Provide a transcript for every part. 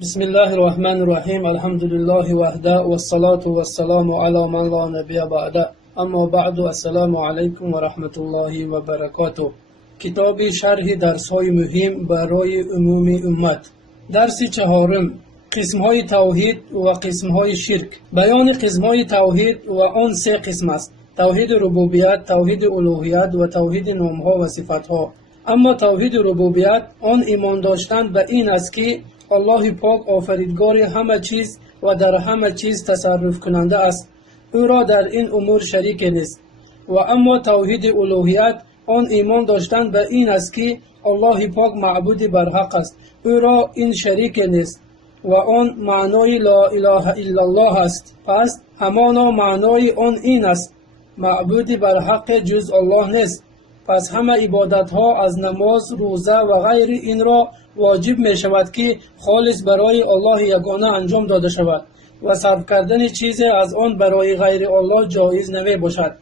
بسم الله الرحمن الرحیم. الحمد لله وحده والصلاة والسلام على من لا نبی بعده. اما بعد، السلام علیکم و رحمت الله و برکاته. کتاب شرح درس‌های مهم برای عموم امت. درس چهارم، قسم‌های توحید و قسم‌های شرک. بیان قسم‌های توحید و آن سه قسم است: توحید ربوبیت، توحید الوهیت و توحید نام‌ها و صفات‌ها. اما توحید ربوبیت آن ایمان داشتن به این است که الله پاک آفریدگار همه چیز و در همه چیز تصرف کننده است. او را در این امور شریک نیست. و اما توحید الوهیت آن ایمان داشتن به این است که الله پاک معبود برحق است، او را این شریک نیست و آن معنای لا اله الا الله است. پس همانا معنای آن این است: معبود برحق جز الله نیست. پس همه عبادت ها از نماز، روزه و غیر این را واجب می شود که خالص برای الله یگانه انجام داده شود و صرف کردن چیزی از آن برای غیر الله جایز نمی باشد.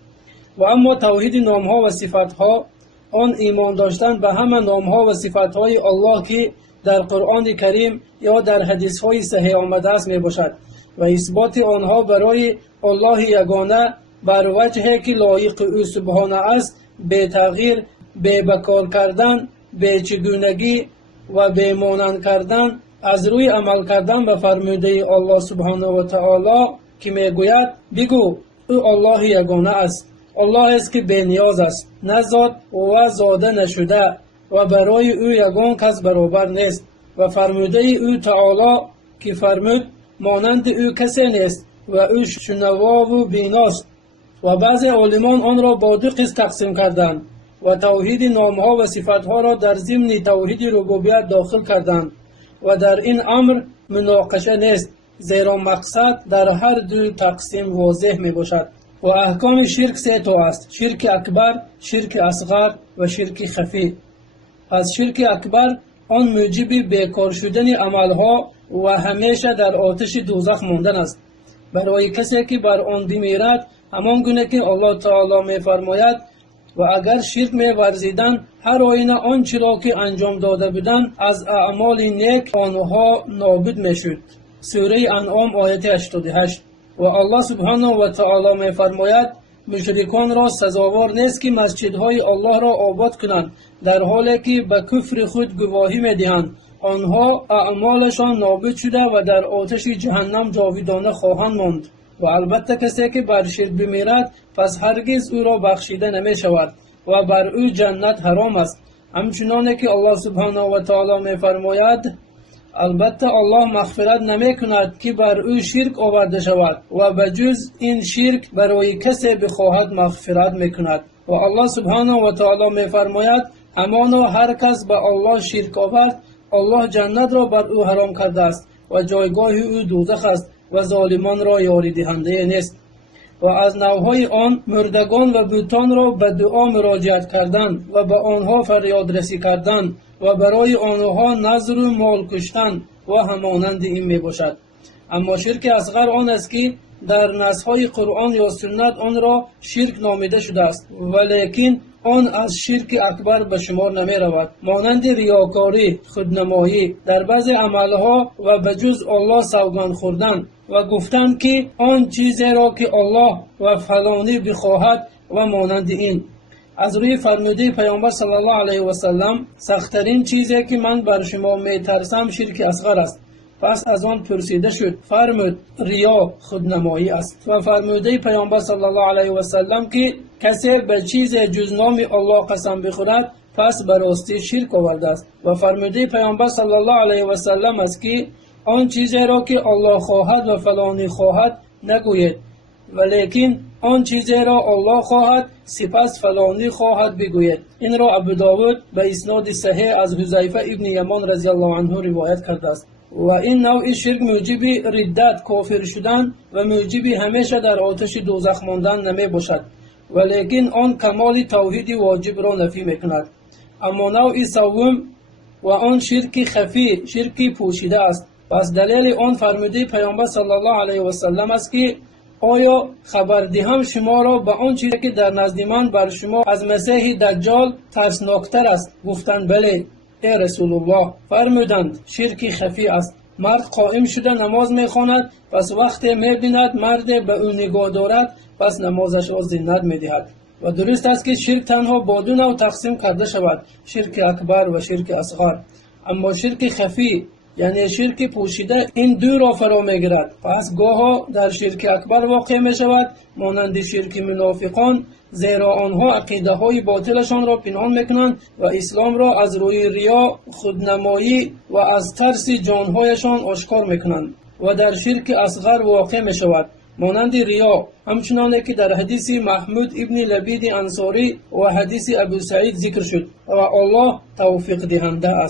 و اما توحید نامها و صفاتها آن ایمان داشتن به همه نامها و صفاتهای الله که در قرآن کریم یا در حدیث های صحیح آمده است می باشد و اثبات آنها برای الله یگانه بر وجهی که لایق او سبحانه است، به تغییر، به بکار کردن، به چگونگی و به مانند کردن از روی عمل کردن به فرموده الله سبحانه و تعالی که میگوید: بگو او الله یگانه است، الله است که به نیاز است، نه زاد و زاده نشده و برای او یگان کس برابر نیست. و فرموده او تعالی که فرمود: مانند او کسی نیست و او شنوا و بیناست. و بعضی عالمان آن را با دو قسم تقسیم کردند و توحید نامها و صفاتها را در ضمن توحید ربوبیت داخل کردند و در این امر مناقشه نیست، زیرا مقصد در هر دو تقسیم واضح می باشد. و احکام شرک سه تا است: شرک اکبر، شرک اصغر و شرک خفی. از شرک اکبر آن موجب بیکار شدن عملها و همیشه در آتش دوزخ ماندن است برای کسی که بر آن بمیرد، همان گونه که الله تعالی می فرماید: و اگر شرک می ورزیدند هر آینه آنچه را که انجام داده بودند از اعمال نیک آنها نابود می شد. سوره انعام آیت 88. و الله سبحانه و تعالی می فرماید: مشرکان را سزاوار نیست که مسجدهای الله را آباد کنند در حالی که به کفر خود گواهی می دهند. آنها اعمالشان نابود شده و در آتش جهنم جاویدانه خواهند ماند. و البته کسی که بر شرک بمیرد پس هرگز او را بخشیده نمی شود و بر او جنت حرام است. همچنانه که الله سبحانه و تعالی می فرماید: البته الله مغفرت نمی کند که بر او شرک آورده شود و بجز این شرک برای کسی بخواهد مغفرت می کند. و الله سبحانه و تعالی می فرماید: همانا هر کس به الله شرک آورد، الله جنت را بر او حرام کرده است و جایگاه او دوزخ است و ظالمان را یاری دهنده نیست. و از نوهای آن مردگان و بتان را به دعا مراجعت کردن و به آنها فریاد رسی کردن و برای آنها نذر و مال کشتن و همانند این می باشد. اما شرک اصغر آن است که در نصهای قرآن یا سنت آن را شرک نامیده شده است، ولیکن آن از شرک اکبر به شمار نمی رود، مانند ریاکاری، خودنمایی در بعض عملها و به جز الله سوگند خوردن و گفتن که آن چیزی را که الله و فلانی بخواهد و مانند این. از روی فرموده پیامبر صلی الله علیه و سلم: سخت‌ترین چیزی که من بر شما می ترسم شرک اصغر است. پس از آن پرسیده شد، فرمود: ریا، خودنمایی است. و فرموده پیامبر صلی الله علیه و سلم که کسی به چیز جز نام الله قسم بخورد پس به راستی شرک آورده است. و فرموده پیامبر صلی الله علیه و سلم است که آن چیزی را که الله خواهد و فلانی خواهد نگوید، ولیکن آن چیزی را الله خواهد سپس فلانی خواهد بگوید. این را ابو داود به اسناد صحیح از حذیفه ابن یمان رضی الله عنه روایت کرده است. و این نوع شرک موجب ردت، کافر شدن و موجب همیشه در آتش دوزخ ماندن نمی باشد، ولیکن آن کمال توحید واجب را نفی میکند. اما نوع سوم و آن شرک خفی، شرک پوشیده است. پس دلیل آن فرموده پیامبر صلی الله علیه و سلم است که: آیا خبر دهم شما را به آن چیزی که در نزد من بر شما از مسیح دجال ترسناکتر است؟ گفتند بله ای رسول الله. فرمودند: شرک خفی است. مرد قائم شده نماز میخواند، پس وقتی میبیند مرد به او نگاه دارد، پس نمازش را زینت میدهد. و درست است که شرک تنها با دو نوع تقسیم کرده شود، شرک اکبر و شرک اصغر. اما شرک خفی یعنی شرک پوشیده این دو را فرا میگیرد. پس گاها در شرک اکبر واقع می شود مانند شرک منافقان، زیرا آنها عقیده های باطلشان را پنهان میکنند و اسلام را از روی ریا، خودنمایی و از ترس جانهایشان آشکار میکنند. و در شرک اصغر واقع می شود مانند ریا، همچنانه که در حدیث محمود ابن لبید انصاری و حدیث ابو سعید ذکر شد و الله توفیق دهنده است.